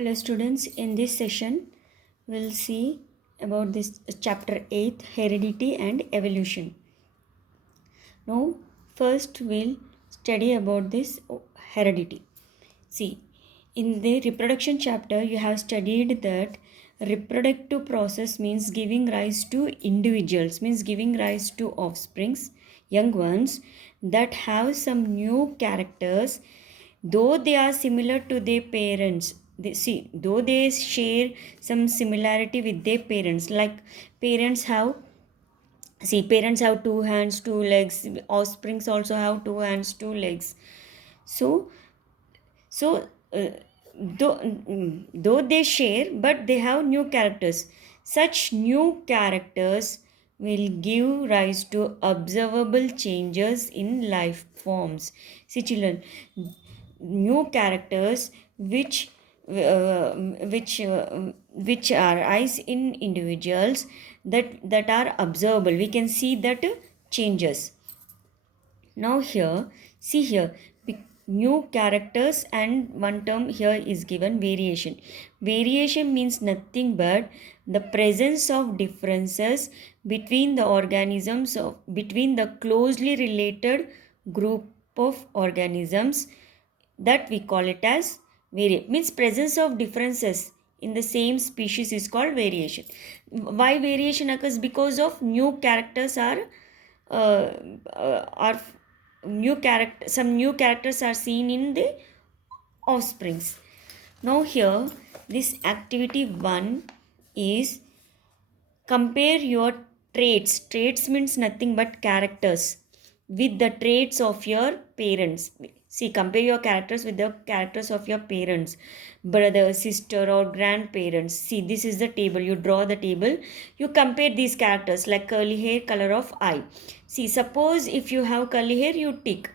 Hello students, in this session we'll see about this chapter 8, heredity and evolution. Now first we'll study about this heredity. See, in the reproduction chapter you have studied that reproductive process means giving rise to individuals, means giving rise to offsprings, young ones that have some new characters though they are similar to their parents. Though they share some similarity with their parents, like parents have, parents have two hands, two legs, offsprings also have two hands, two legs. So so uh, though, mm, though they share, but they have new characters. Such new characters will give rise to observable changes in life forms. See, children, new characters uh, which uh, which arise in individuals that are observable. We can see that changes. Now here, see here, new characters, and one term here is given, variation. Variation means nothing but the presence of differences between the organisms between the closely related group of organisms, that we call it as variation. Means presence of differences in the same species is called variation. Why variation occurs? Because of new characters are new character some new characters are seen in the offsprings. Now here, this activity 1 is compare your traits. Traits means nothing but characters with the traits of your parents. See, compare your characters with the characters of your parents, brother, sister, or grandparents. See, this is the table. You draw the table. You compare these characters like curly hair, color of eye. See, suppose if you have curly hair, you tick.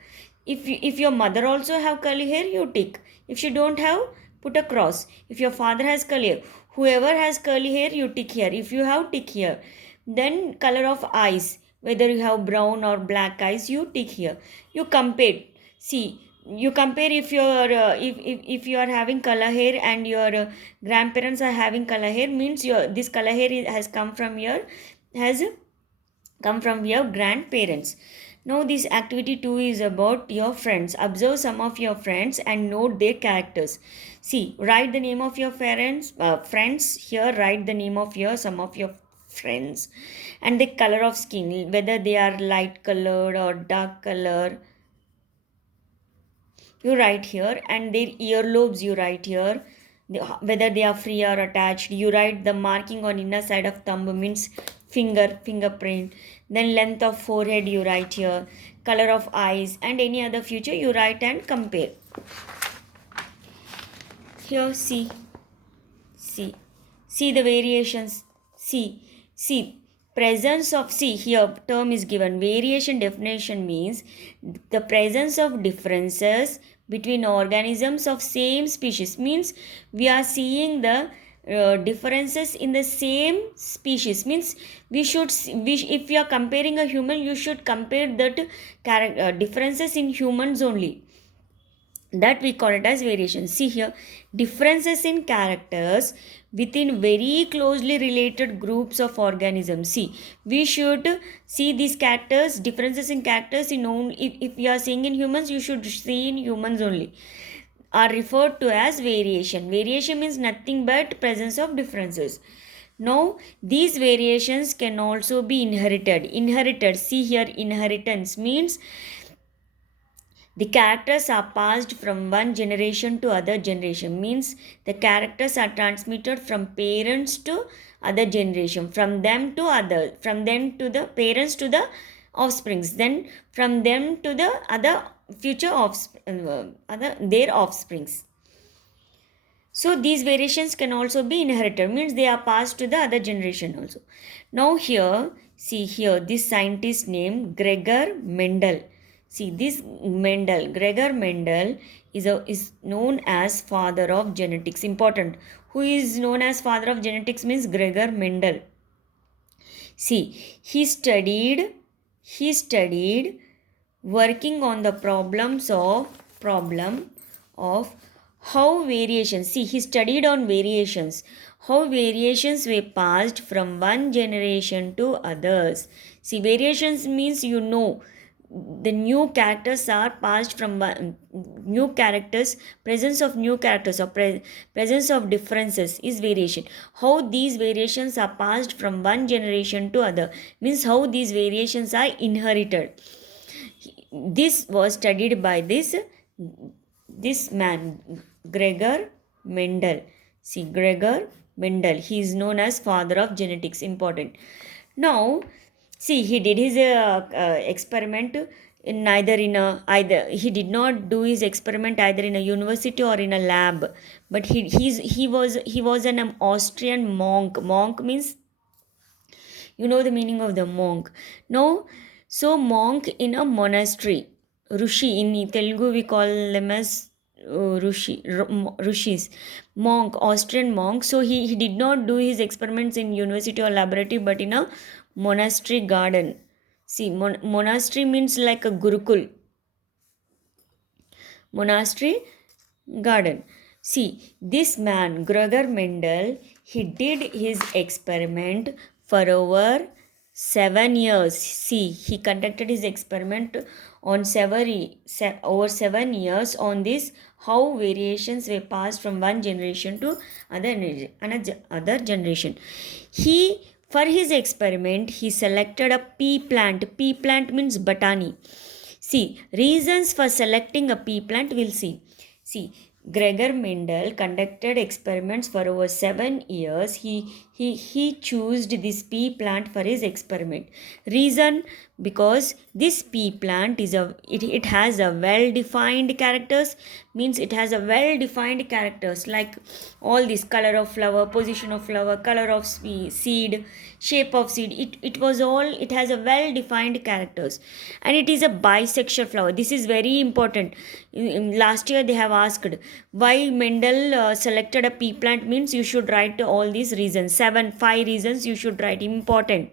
If your mother also have curly hair, you tick. If she don't have, put a cross. If your father has curly hair, whoever has curly hair, you tick here. If you have, tick here. Then color of eyes, whether you have brown or black eyes, you tick here. You compare. See, you compare if if you are having color hair and your grandparents are having color hair, means your this color hair has come from your grandparents. Now this activity 2 is about your friends. Observe some of your friends and note their characters. See, write the name of your friends here. Write the name of your some of your friends and the color of skin, whether they are light colored or dark color. You write here, and their earlobes you write here. Whether they are free or attached, you write the marking on inner side of thumb, means fingerprint. Then length of forehead you write here, color of eyes, and any other feature you write and compare. Here, see the variations. See presence of, see here term is given, variation definition means the presence of differences between organisms of same species. Means we are seeing the differences in the same species. Means if you are comparing a human, you should compare that differences in humans only, that we call it as variation. See here, differences in characters within very closely related groups of organisms. See, we should see these characters, differences in characters in only, if we are seeing in humans, you should see in humans only, are referred to as variation. Variation means nothing but presence of differences. Now these variations can also be inherited. See here, inheritance means the characters are passed from one generation to other generation. Means the characters are transmitted from parents to other generation, from them to the parents to the offsprings, then from them to the other future their offsprings. So these variations can also be inherited, means they are passed to the other generation also. Now here, see here, this scientist named Gregor Mendel. See this Gregor Mendel is known as father of genetics. Important. Who is known as father of genetics means Gregor Mendel. See, he studied working on the problem of How variations, see, he studied on variations, how variations were passed from one generation to others. See, variations means, the new characters are passed from one, new characters, presence of new characters or presence of differences is variation. How these variations are passed from one generation to other means how these variations are inherited. This was studied by this man, Gregor Mendel. See, Gregor Mendel, he is known as father of genetics. Important. Now, see, he did his experiment in neither in a either he did not do his experiment either in a university or in a lab, but he was an Austrian monk. Monk means, the meaning of the monk. No, so monk in a monastery. Rushi in Telugu we call them as Rushis. Monk, Austrian monk. So he did not do his experiments in university or laboratory but in a monastery garden. See, monastery means like a Gurukul. Monastery garden. See, this man, Gregor Mendel, he did his experiment for over 7 years. See, he conducted his experiment on over 7 years on this, how variations were passed from one generation to another generation. For his experiment, he selected a pea plant. Pea plant means batani. See, reasons for selecting a pea plant we'll see. See, Gregor Mendel conducted experiments for over 7 years. He chose this pea plant for his experiment. Reason, because this pea plant it has a well defined characters, means it has a well defined characters like all this color of flower, position of flower, color of seed, shape of seed. It has a well defined characters, and it is a bisexual flower. This is very important. Last year they have asked why Mendel selected a pea plant, means you should write all these reasons. 5 reasons you should write, important.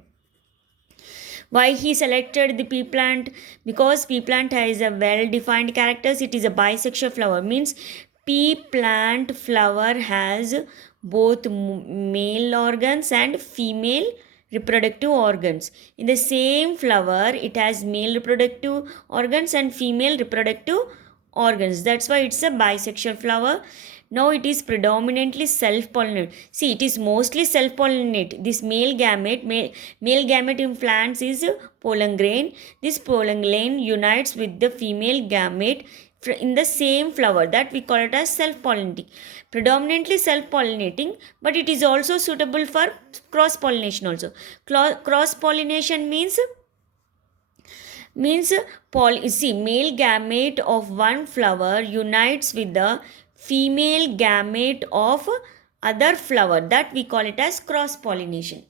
Why he selected the pea plant? Because pea plant has a well defined characters. It is a bisexual flower, means pea plant flower has both male organs and female reproductive organs. In the same flower, it has male reproductive organs and female reproductive organs. That's why it's a bisexual flower. Now it is predominantly self-pollinate. See, it is mostly self-pollinate. This male gamete in plants is pollen grain. This pollen grain unites with the female gamete in the same flower, that we call it as self-pollinating. Predominantly self-pollinating, but it is also suitable for cross-pollination also. Cross-pollination means male gamete of one flower unites with the female gamete of other flower, that we call it as cross pollination.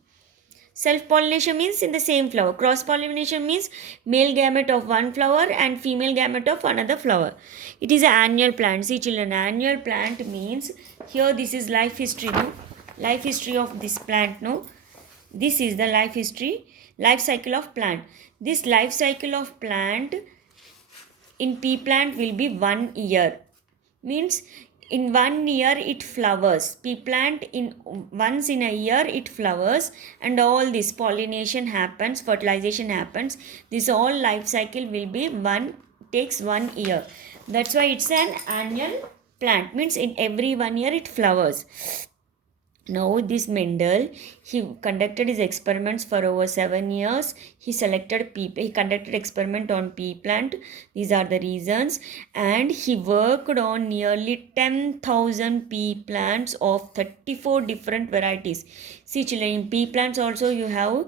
Self pollination means in the same flower. Cross pollination means male gamete of one flower and female gamete of another flower. It is an annual plant. See children, annual plant means, here this is life history, no? Life history of this plant, no? This is the life cycle of plant. This life cycle of plant in pea plant will be 1 year. Means in 1 year it flowers. Pea plant once in a year it flowers, and all this pollination happens, fertilization happens. This all life cycle will be takes 1 year. That's why it's an annual plant. Means in every 1 year it flowers. Now this Mendel, he conducted his experiments for over 7 years. He conducted experiment on pea plant. These are the reasons. And he worked on nearly 10,000 pea plants of 34 different varieties. See children, in pea plants also you have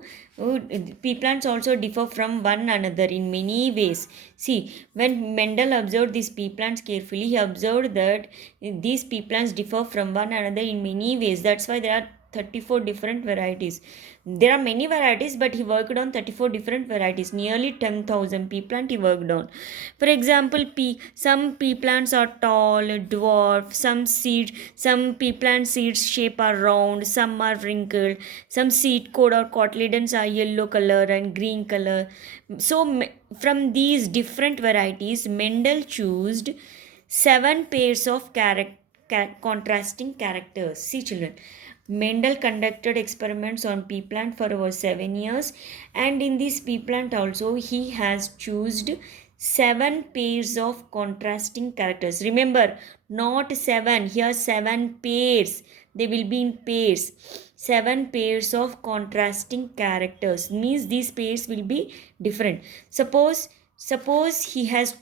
pea plants also differ from one another in many ways. See, when Mendel observed these pea plants carefully, he observed that these pea plants differ from one another in many ways. That's why there are 34 different varieties. There are many varieties, but he worked on 34 different varieties. Nearly 10,000 pea plant he worked on. For example, some pea plants are tall, dwarf, some pea plant seeds shape are round, some are wrinkled, some seed coat or cotyledons are yellow color and green color. So from these different varieties, Mendel chose 7 pairs of contrasting characters. See children, Mendel conducted experiments on pea plant for over 7 years, and in this pea plant also he has chosen 7 pairs of contrasting characters. Remember, not 7, here 7 pairs. They will be in pairs. 7 pairs of contrasting characters means these pairs will be different. Suppose he has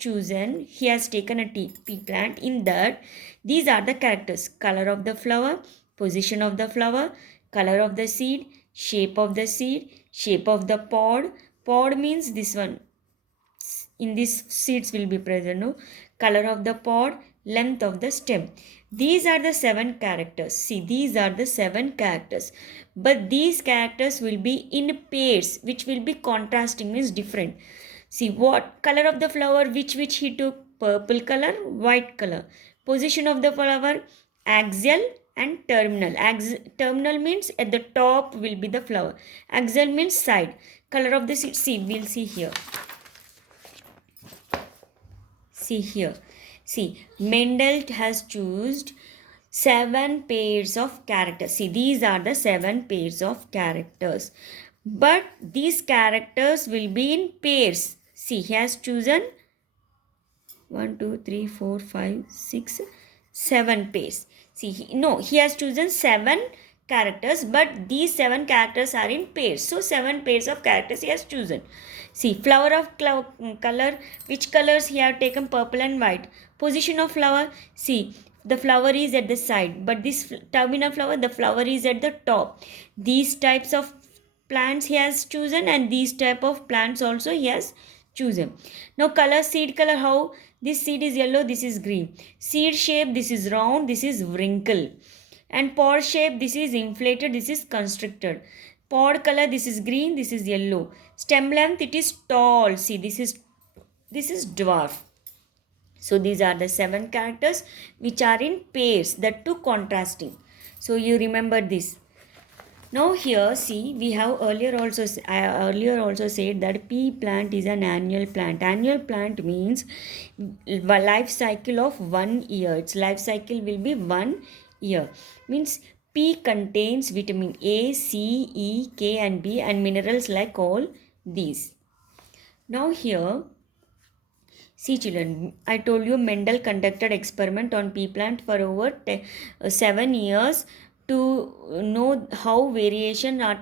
taken a pea plant. In that, these are the characters: color of the flower, position of the flower, color of the seed, shape of the seed, shape of the pod. Pod means this one. In these seeds will be present, no? Color of the pod, length of the stem. These are the 7 characters. See, these are the 7 characters. But these characters will be in pairs, which will be contrasting, means different. See, what color of the flower, which he took? Purple color, white color. Position of the flower, axial and terminal. Terminal means at the top will be the flower. Axial means side. Color of the seed, see, we'll see here. See here. See, Mendel has chosen 7 pairs of characters. See, these are the 7 pairs of characters. But these characters will be in pairs. See, he has chosen 1, 2, 3, 4, 5, 6, 7 pairs. See, he has chosen 7 characters, but these 7 characters are in pairs. So, 7 pairs of characters he has chosen. See, flower of color, which colors he have taken? Purple and white. Position of flower, see, the flower is at the side, but this terminal flower, the flower is at the top. These types of plants he has chosen, and these type of plants also he has chosen. Now color, seed color, how? This seed is yellow, this is green. Seed shape, this is round, this is wrinkle. And pod shape, this is inflated, this is constricted. Pod color, this is green, this is yellow. Stem length, it is tall. See, this is dwarf. So these are the 7 characters which are in pairs, that two contrasting. So you remember this. Now here, see, we have earlier also said that pea plant is an annual plant. Annual plant means life cycle of 1 year. Its life cycle will be 1 year. Means pea contains vitamin A, C, E, K and B and minerals like all these. Now here, see children, I told you Mendel conducted experiment on pea plant for over 7 years to know how variation are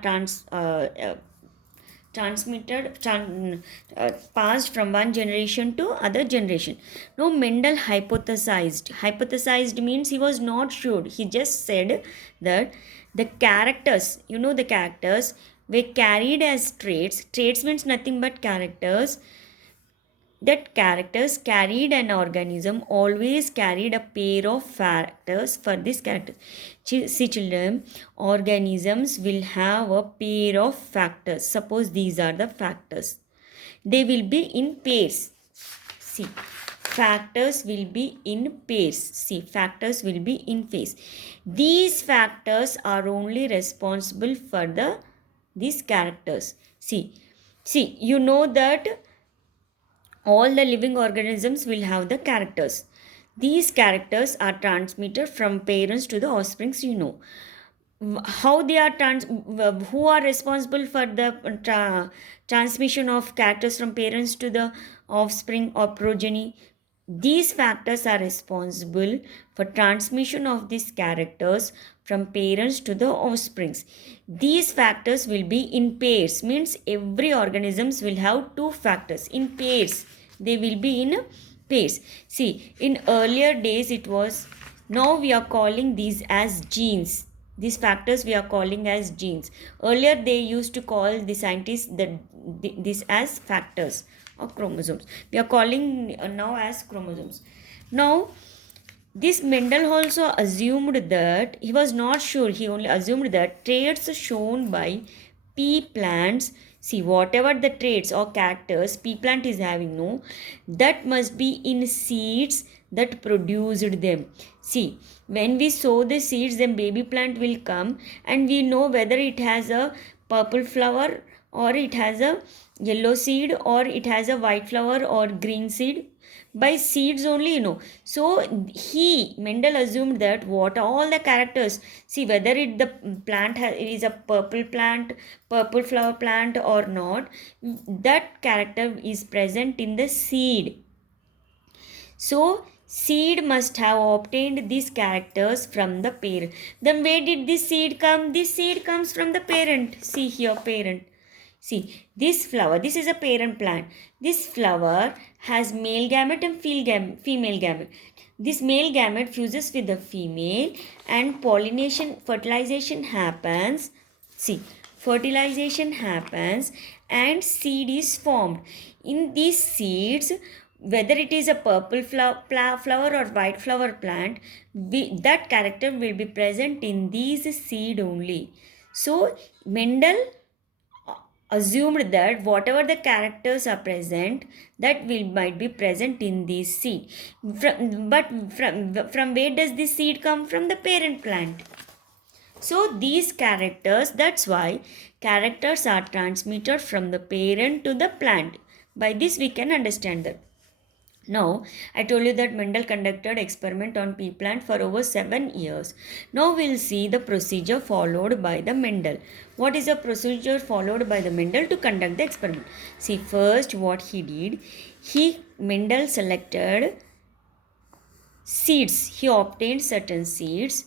passed from one generation to other generation. Now Mendel hypothesized. Hypothesized means he was not sure. He just said that the characters, the characters were carried as traits. Traits means nothing but characters. That characters carried an organism always carried a pair of factors for this character. See children, organisms will have a pair of factors. Suppose these are the factors. They will be in pairs. See, factors will be in pairs. See, factors will be in pairs. These factors are only responsible for these characters. See, you know that all the living organisms will have the characters. These characters are transmitted from parents to the offsprings, How they are who are responsible for the transmission of characters from parents to the offspring or progeny? These factors are responsible for transmission of these characters from parents to the offsprings. These factors will be in pairs, means every organisms will have 2 factors in pairs. They will be in pairs. See, in earlier days it was, now we are calling these as genes. These factors we are calling as genes. Earlier they used to call the scientists this as factors or chromosomes. We are calling now as chromosomes. Now, this Mendel also assumed that, he was not sure, he only assumed that traits shown by pea plants, see whatever the traits or characters pea plant is having, that must be in seeds that produced them. See, when we sow the seeds, then baby plant will come and we know whether it has a purple flower or it has a yellow seed or it has a white flower or green seed. by seeds only, So Mendel assumed that what all the characters, see whether the plant it is a purple flower plant or not, that character is present in the seed. So seed must have obtained these characters from the parent. Then where did this seed come? This seed comes from the parent. See here, parent. See, this flower, this is a parent plant. This flower has male gamete and female gamete. This male gamete fuses with the female and fertilization happens. See, fertilization happens and seed is formed. In these seeds, whether it is a purple flower or white flower plant, that character will be present in these seed only. So, Mendel assumed that whatever the characters are present, that might be present in this seed. From where does this seed come? From the parent plant. So these characters, that's why characters are transmitted from the parent to the plant. By this we can understand that. Now, I told you that Mendel conducted experiment on pea plant for over 7 years. Now we'll see the procedure followed by the Mendel. What is the procedure followed by the Mendel to conduct the experiment? See, first what he did, Mendel selected seeds. He obtained certain seeds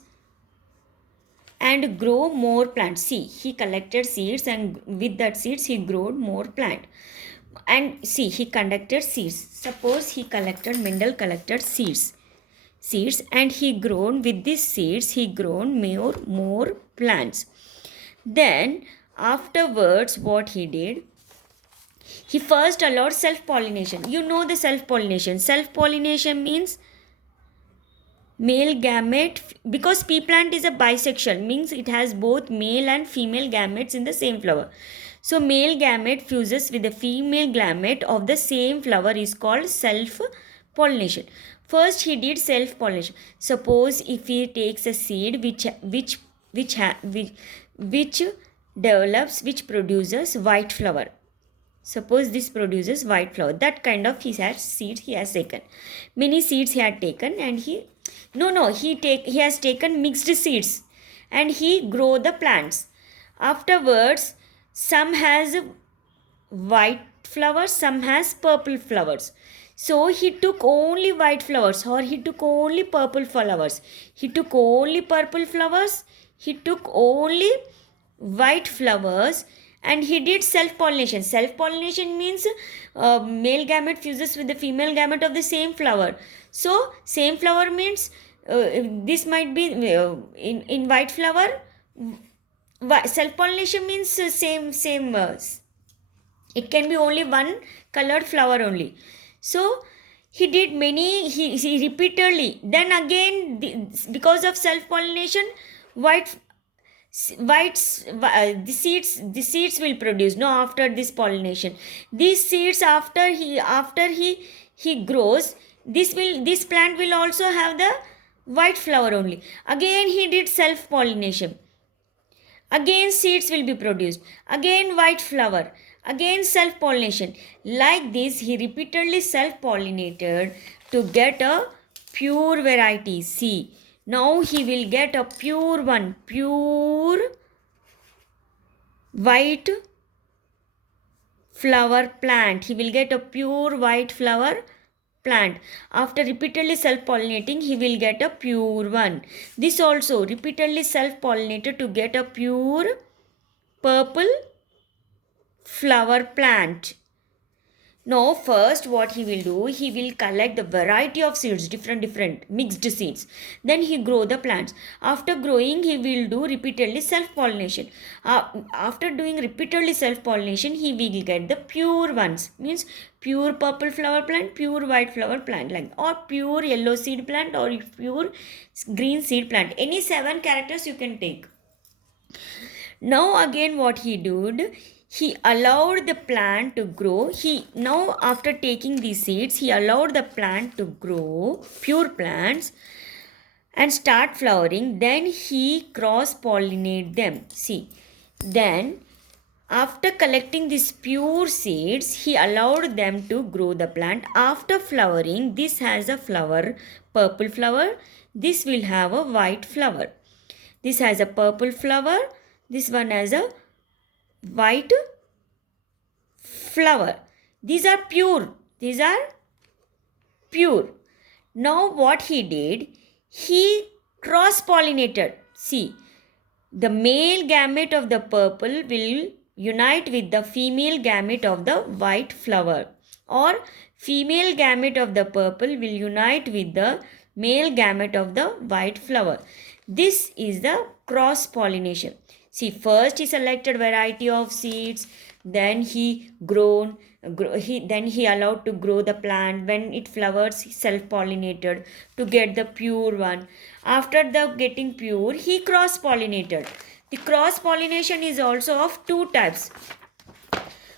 and grow more plants. See, he collected seeds and with that seeds he grew more plant. And see, he collected seeds. Suppose Mendel collected seeds and he grown with these seeds, he grown more plants. Then afterwards what he did, he first allowed self-pollination. You know the self-pollination. Self-pollination means male gamete, because pea plant is a bisexual, means it has both male and female gametes in the same flower. So male gamete fuses with the female gamete of the same flower is called self-pollination. First he did self-pollination. Suppose if he takes a seed which produces white flower. Suppose this produces white flower. That kind of seeds he has taken. Many seeds he had taken and he has taken mixed seeds and he grow the plants. Afterwards, some has white flowers, some has purple flowers. So he took only white flowers or he took only purple flowers. He took only purple flowers, he took only white flowers, and he did self-pollination. Self-pollination means male gamete fuses with the female gamete of the same flower. So same flower means this might be in white flower. Self-pollination means same it can be only one colored flower only. So he did many, he repeatedly. Then again, because of self-pollination, the seeds will produce after this pollination. These seeds after he grows, this plant will also have the white flower only. Again he did self-pollination. Again seeds will be produced. Again white flower. Again self-pollination. Like this he repeatedly self-pollinated to get a pure variety. See, now he will get a pure white flower plant. He will get a pure white flower plant. After repeatedly self-pollinating, he will get a pure one. This also repeatedly self-pollinated to get a pure purple flower plant. Now first what he will do, he will collect the variety of seeds, different mixed seeds. Then he grow the plants. After growing, he will do repeatedly self-pollination. After doing repeatedly self-pollination, he will get the pure ones, means pure purple flower plant, pure white flower plant, or pure yellow seed plant or pure green seed plant. Any 7 characters you can take. Now again what he did, he allowed the plant to grow. Now after taking these seeds, he allowed the plant to grow, pure plants, and start flowering. Then he cross-pollinate them. See, then After collecting these pure seeds, he allowed them to grow the plant. After flowering, this has a flower, purple flower. This will have a white flower. This has a purple flower. This one has a white flower. These are pure. These are pure. Now what he did, he cross-pollinated. See, the male gamete of the purple will unite with the female gamete of the white flower, or female gamete of the purple will unite with the male gamete of the white flower. This is the cross pollination. See, first he selected variety of seeds, then he allowed to grow the plant. When it flowers, he self pollinated to get the pure one. After the getting pure, he cross pollinated. The cross pollination is also of two types.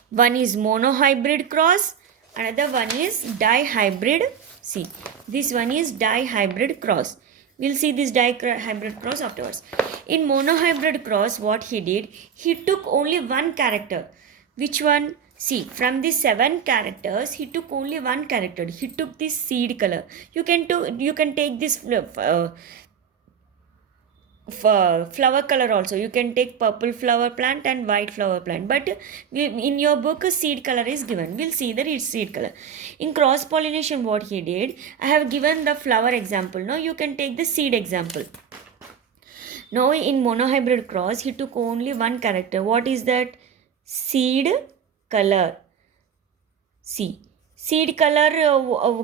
One is monohybrid cross, another one is dihybrid. See, this one is dihybrid cross. We'll see this dihybrid cross afterwards. In monohybrid cross, what he did, he took only one character. Which one? See, from the 7 characters, he took only one character. He took this seed color. You can take this flower color also. You can take purple flower plant and white flower plant, but in your book seed color is given. We'll see that it's seed color. In cross pollination, what he did, I have given the flower example. Now you can take the seed example. Now in monohybrid cross, he took only one character. What is that? Seed color. See, seed color,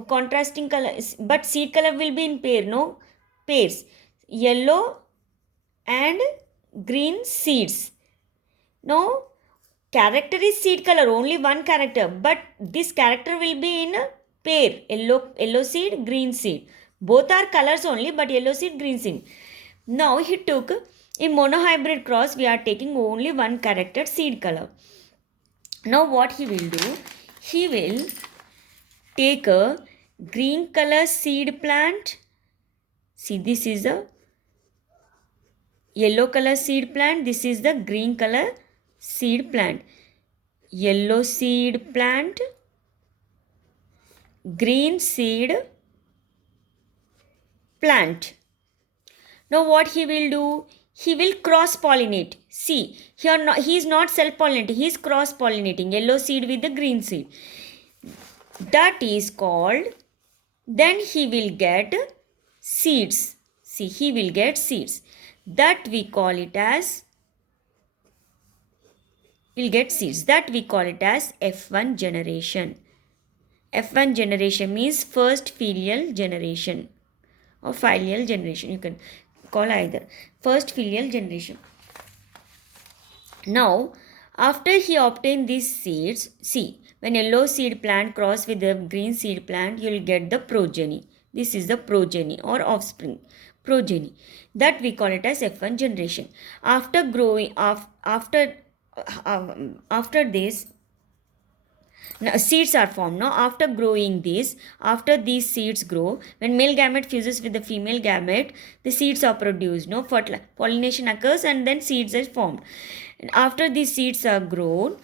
contrasting color, but seed color will be in pair, no? Pairs. Yellow and green seeds. Now, character is seed color, only one character, but this character will be in a pair. Yellow seed, green seed. Both are colors only, but yellow seed, green seed. Now, he took, in monohybrid cross, we are taking only one character, seed color. Now, what he will do? He will take a green color seed plant. See, this is a yellow color seed plant. This is the green color seed plant. Yellow seed plant, green seed plant. Now what he will do? He will cross pollinate. See, here he is not self pollinating, he is cross pollinating yellow seed with the green seed. That is called, then he will get seeds. See, he will get seeds. That we call it as, will get seeds. That we call it as F1 generation. F1 generation means first filial generation or filial generation. You can call either. First filial generation. Now, after he obtained these seeds, see, when yellow seed plant cross with the green seed plant, you will get the progeny. This is the progeny or offspring. Progeny, that we call it as F1 generation. After growing, after this, now, seeds are formed. Now, after growing these, after these seeds grow, when male gamete fuses with the female gamete, the seeds are produced. No, pollination occurs and then seeds are formed. And after these seeds are grown,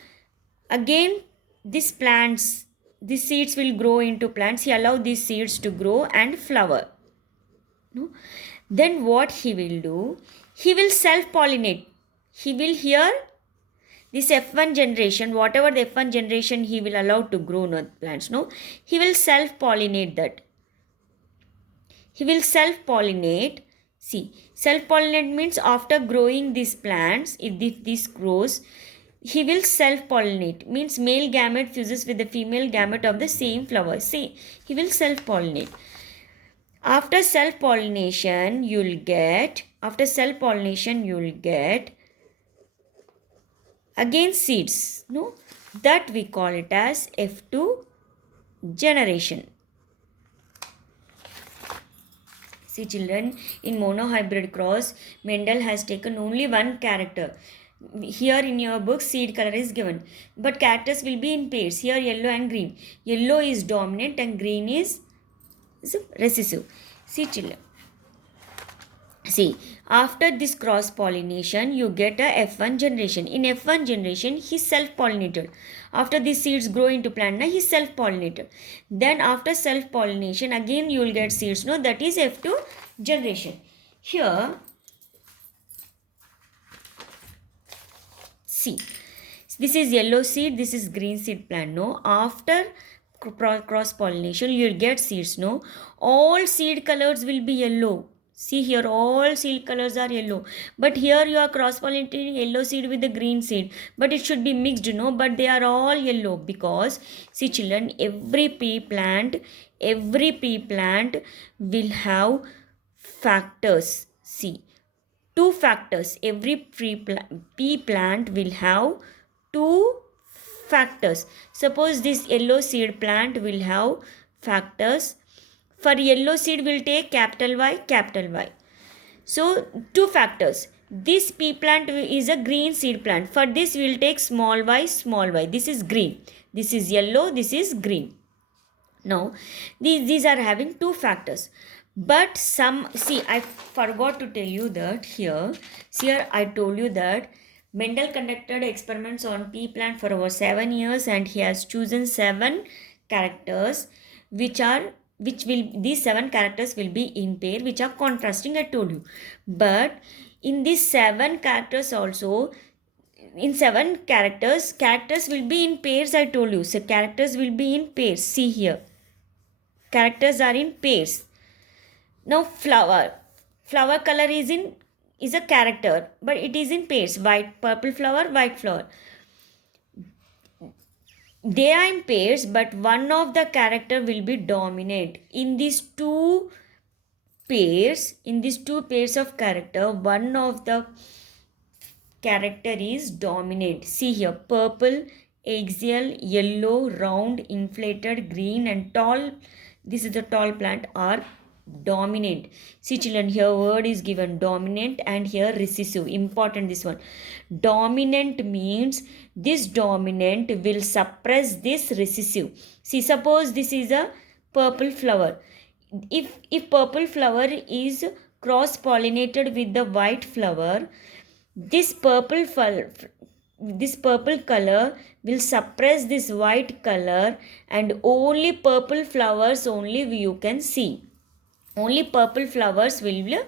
again these plants, these seeds will grow into plants. He allows these seeds to grow and flower. No? Then what he will do? He will self-pollinate. He will here, this F1 generation, whatever the F1 generation he will allow to grow plants, no? He will self-pollinate that. He will self-pollinate. See, self-pollinate means after growing these plants, if this grows, he will self-pollinate. Means male gamete fuses with the female gamete of the same flower. See, he will self-pollinate. After self-pollination, you will get, again seeds, no? That we call it as F2 generation. See children, in monohybrid cross, Mendel has taken only one character. Here in your book, seed color is given, but characters will be in pairs. Here yellow and green. Yellow is dominant and green is recessive. See children. See, after this cross pollination, you get a F1 generation. In F1 generation, he self pollinated. After these seeds grow into plant, he self pollinated. Then after self pollination, again you will get seeds. No, that is F2 generation. Here, see, this is yellow seed, this is green seed plant. No, after cross pollination, you will get seeds. No, all seed colors will be yellow. See here, all seed colors are yellow. But here you are cross pollinating yellow seed with the green seed. But it should be mixed, no? But they are all yellow because, see children, every pea plant will have factors. See, two factors. Every pea plant will have two factors. Suppose this yellow seed plant will have factors. For yellow seed will take capital Y, capital Y. So two factors. This pea plant is a green seed plant. For this we will take small y, small y. This is green. This is yellow. This is green. Now these are having two factors. But some, see, I forgot to tell you that here I told you that Mendel conducted experiments on pea plant for over 7 years and he has chosen 7 characters these 7 characters will be in pair, which are contrasting, I told you. But in these 7 characters also, in 7 characters will be in pairs, I told you. So characters will be in pairs. See here, characters are in pairs. Now flower color is a character, but it is in pairs. White, purple flower, white flower. They are in pairs, but one of the character will be dominant. In these two pairs of character, one of the character is dominant. See here, purple, axial, yellow, round, inflated, green and tall. This is the tall plant are dominant. See children, here word is given dominant and here recessive. Important this one. Dominant means this dominant will suppress this recessive. See, suppose this is a purple flower. If purple flower is cross pollinated with the white flower, this purple color will suppress this white color and only purple flowers only you can see. Only purple flowers will be,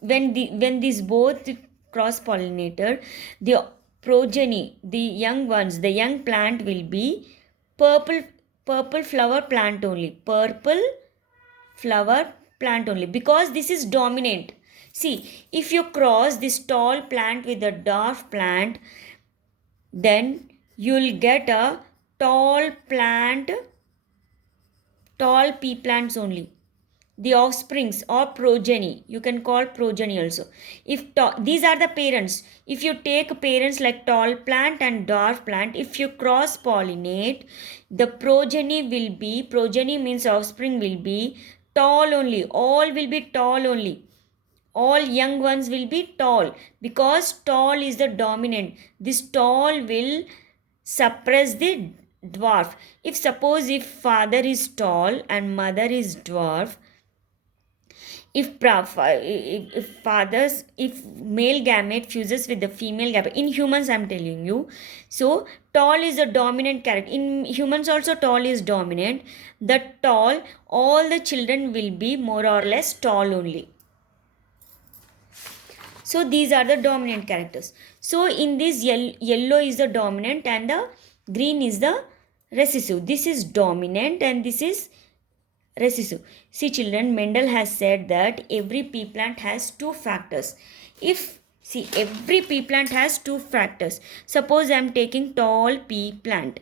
when these both cross pollinated, the progeny, the young ones, the young plant will be purple flower plant only. Purple flower plant only, because this is dominant. See, if you cross this tall plant with a dwarf plant, then you will get a tall pea plants only. The offsprings or progeny, you can call progeny also. If these are the parents, if you take parents like tall plant and dwarf plant, if you cross pollinate, the progeny means offspring will be tall only. All will be tall only. All young ones will be tall, because tall is the dominant. This tall will suppress the dwarf. If father is tall and mother is dwarf, if male gamete fuses with the female gamete, in humans I'm telling you, so tall is a dominant character. In humans also tall is dominant. The tall, all the children will be more or less tall only. So these are the dominant characters. So in this yellow is the dominant and the green is the recessive. This is dominant and this is recessive. See children, Mendel has said that every pea plant has two factors. Every pea plant has two factors. Suppose I am taking tall pea plant.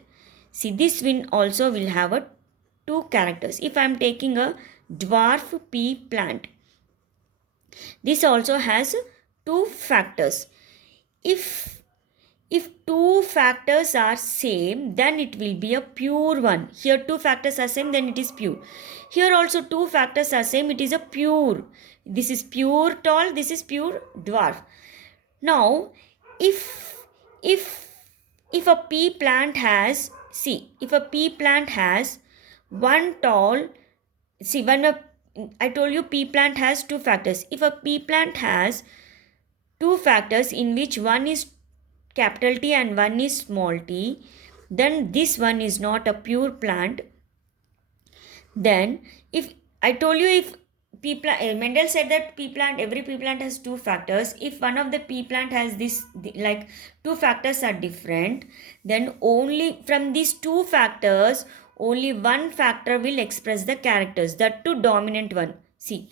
See, this one also will have two characters. If I am taking a dwarf pea plant, this also has two factors. If two factors are same, then it will be a pure one. Here two factors are same, then it is pure. Here also two factors are same, it is a pure. This is pure tall, this is pure dwarf. Now, if a pea plant has, if a pea plant has one tall, I told you pea plant has two factors. If a pea plant has two factors in which one is capital T and one is small t, then this one is not a pure plant. Then if I told you, if pea plant, Mendel said that pea plant, every pea plant has two factors. If one of the pea plant has this, like two factors are different, then only from these two factors only one factor will express the characters, that two dominant one. See,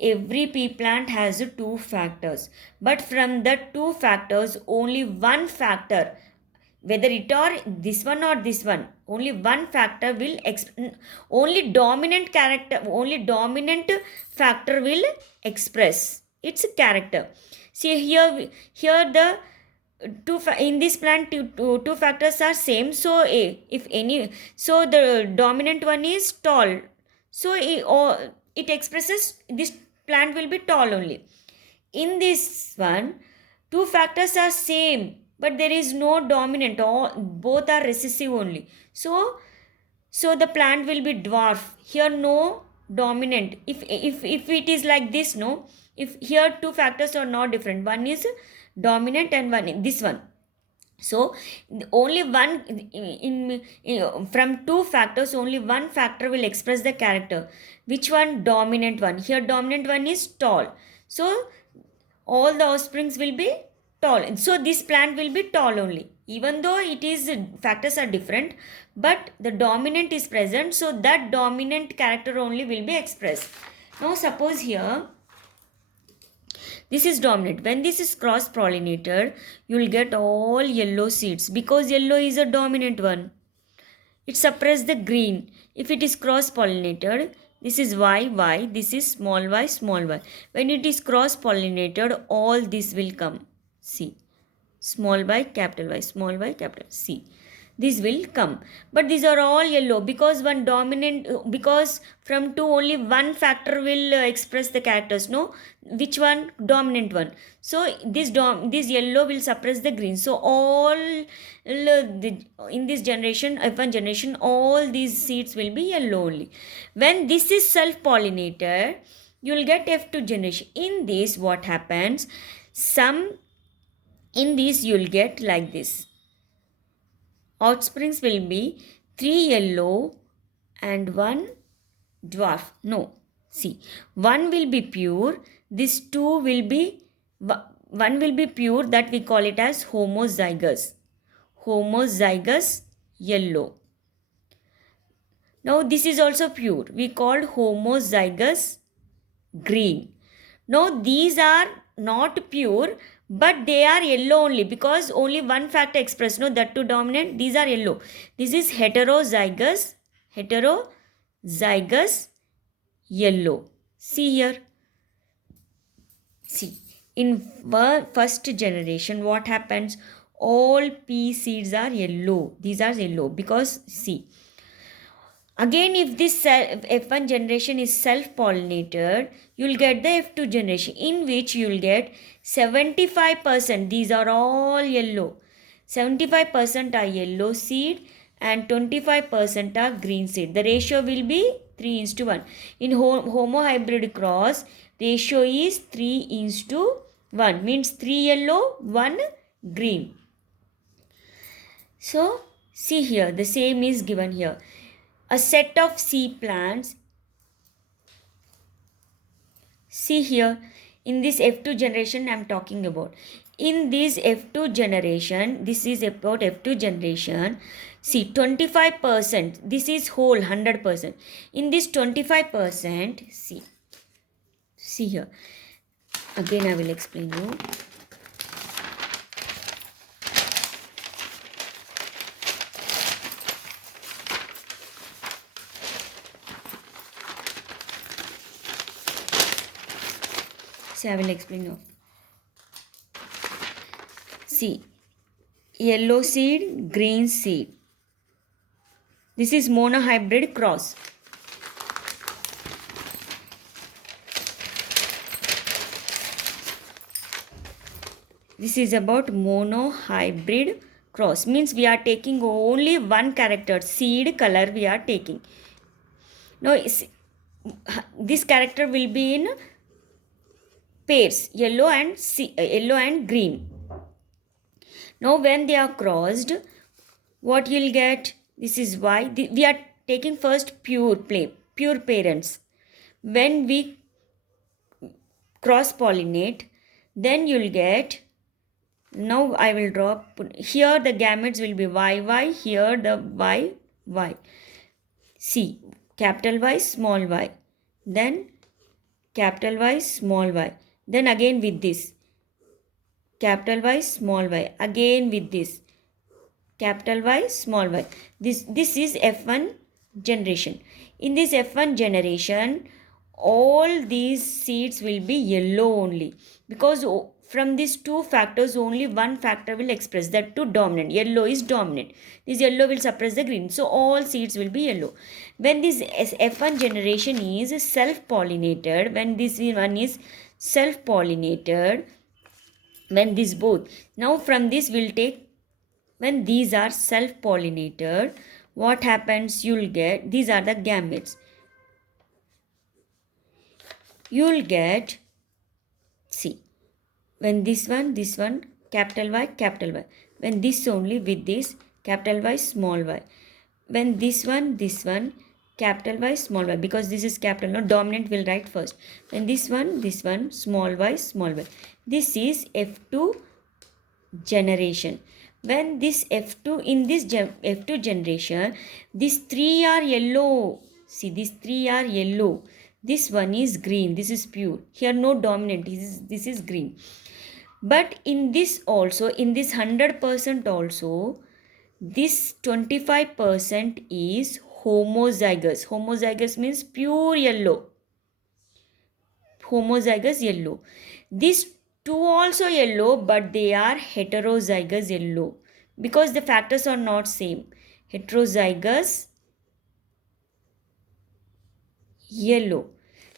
every pea plant has two factors, but from the two factors only one factor, whether it or this one or this one, only one factor will only dominant character, only dominant factor will express its character. See here the in this plant two factors are same, so if any, so the dominant one is tall, so it expresses this plant will be tall only. In this one, two factors are same, but there is no dominant, or both are recessive only. So the plant will be dwarf. Here no dominant. If it is like this, no. If here two factors are not different, one is dominant and one this one. So only one from two factors only one factor will express the character. Which one? Dominant one. Here dominant one is tall. So all the offsprings will be tall. So this plant will be tall only. Even though it is factors are different, but the dominant is present, so that dominant character only will be expressed. Now suppose here this is dominant. When this is cross pollinated, you will get all yellow seeds, because yellow is a dominant one. It suppresses the green. If it is cross pollinated, this is y, this is small y, small y. When it is cross pollinated, all this will come. See, small y, small y, capital C. This will come, but these are all yellow because one dominant, because from two only one factor will express the characters. No, which one? Dominant one. So this yellow will suppress the green. So all in this generation, F1 generation, all these seeds will be yellow only. When this is self-pollinated, you will get F2 generation. In this, what happens? In this you will get like this. Offsprings will be 3 yellow and 1 dwarf. No, see, 1 will be pure, this 2 will be, 1 will be pure, that we call it as homozygous. Homozygous yellow. Now this is also pure, we called homozygous green. Now these are not pure, but they are yellow only because only one factor expressed. No, that two dominant, these are yellow. This is heterozygous yellow. See here. See, in first generation, what happens? All pea seeds are yellow. These are yellow because, see, again, if this F1 generation is self-pollinated, you will get the F2 generation, in which you will get 75%. These are all yellow. 75% are yellow seed and 25% are green seed. The ratio will be 3:1. In homo-hybrid cross, ratio is 3:1. Means 3 yellow, 1 green. So, see here, the same is given here. A set of C plants. See here, in this F2 generation I am talking about. In this F2 generation, this is about F2 generation. See, 25%, this is whole 100%. In this 25%, see here. Again I will explain you. I will explain you. See, yellow seed, green seed. This is monohybrid cross. This is about monohybrid cross. Means we are taking only one character, seed color we are taking. Now, this character will be in pairs, yellow and green. Now when they are crossed, what you'll get? This is why we are taking first pure parents. When we cross pollinate, then you'll get, now I will draw, here the gametes will be YY, here the YY. See, capital Y, small y. Then capital Y, small y. Then again with this. Capital Y, small y. Again with this. Capital Y, small y. This is F1 generation. In this F1 generation, all these seeds will be yellow only, because from these two factors only one factor will express, that to dominant. Yellow is dominant. This yellow will suppress the green. So all seeds will be yellow. When this F1 generation is self-pollinated, when this one is self-pollinated, when this both, now from this we'll take, when these are self-pollinated, what happens? You'll get, these are the gametes. You'll get, see, when this one, capital Y, when this only with this, capital Y, small y. When this one, capital Y, small y, because this is capital, no, dominant will write first. When this one, small y. This is F2 generation. When this F2, in this F2 generation, these three are yellow. See, these three are yellow. This one is green. This is pure. Here no dominant. This is green. But in this also, in this 100% also, this 25% is homozygous. Homozygous means pure yellow. Homozygous yellow. These two also yellow, but they are heterozygous yellow, because the factors are not same. Heterozygous yellow.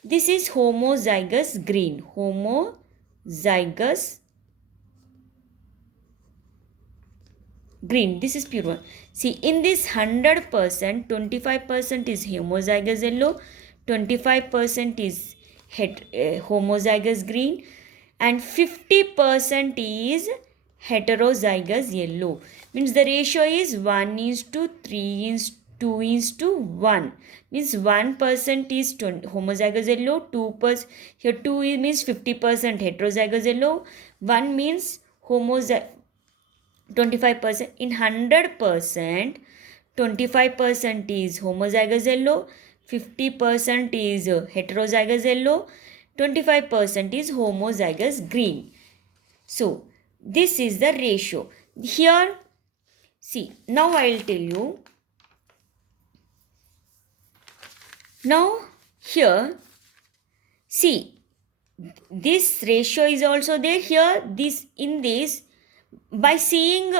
This is homozygous green. Homozygous green. This is pure one. See, in this 100%, 25% is homozygous yellow, 25% is homozygous green, and 50% is heterozygous yellow. Means the ratio is 1:3:2:1. Means 1% is homozygous yellow, 2%, here 2 means 50% heterozygous yellow, 1 means 25%. In 100%, 25% is homozygous yellow, 50% is heterozygous yellow, 25% is homozygous green. So, this is the ratio. Here, see, now I will tell you. Now, here, see, this ratio is also there. Here, this, in this, by seeing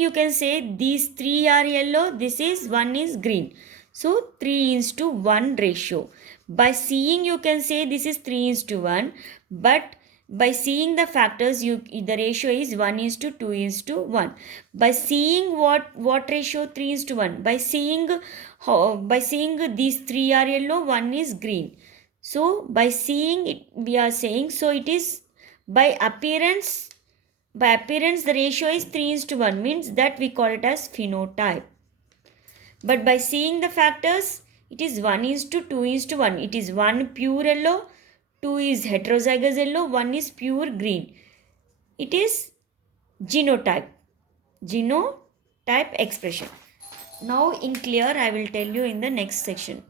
you can say these three are yellow, this is one is green. So 3:1 ratio. By seeing you can say this is 3:1, but by seeing the factors, the ratio is 1:2:1. By seeing what ratio? 3:1. By seeing these three are yellow, one is green. So by seeing it, we are saying, so it is by appearance. By appearance, the ratio is 3:1, means that we call it as phenotype. But by seeing the factors, it is 1:2:1. It is 1 pure yellow, 2 is heterozygous yellow, 1 is pure green. It is genotype. Genotype expression. Now in clear, I will tell you in the next section.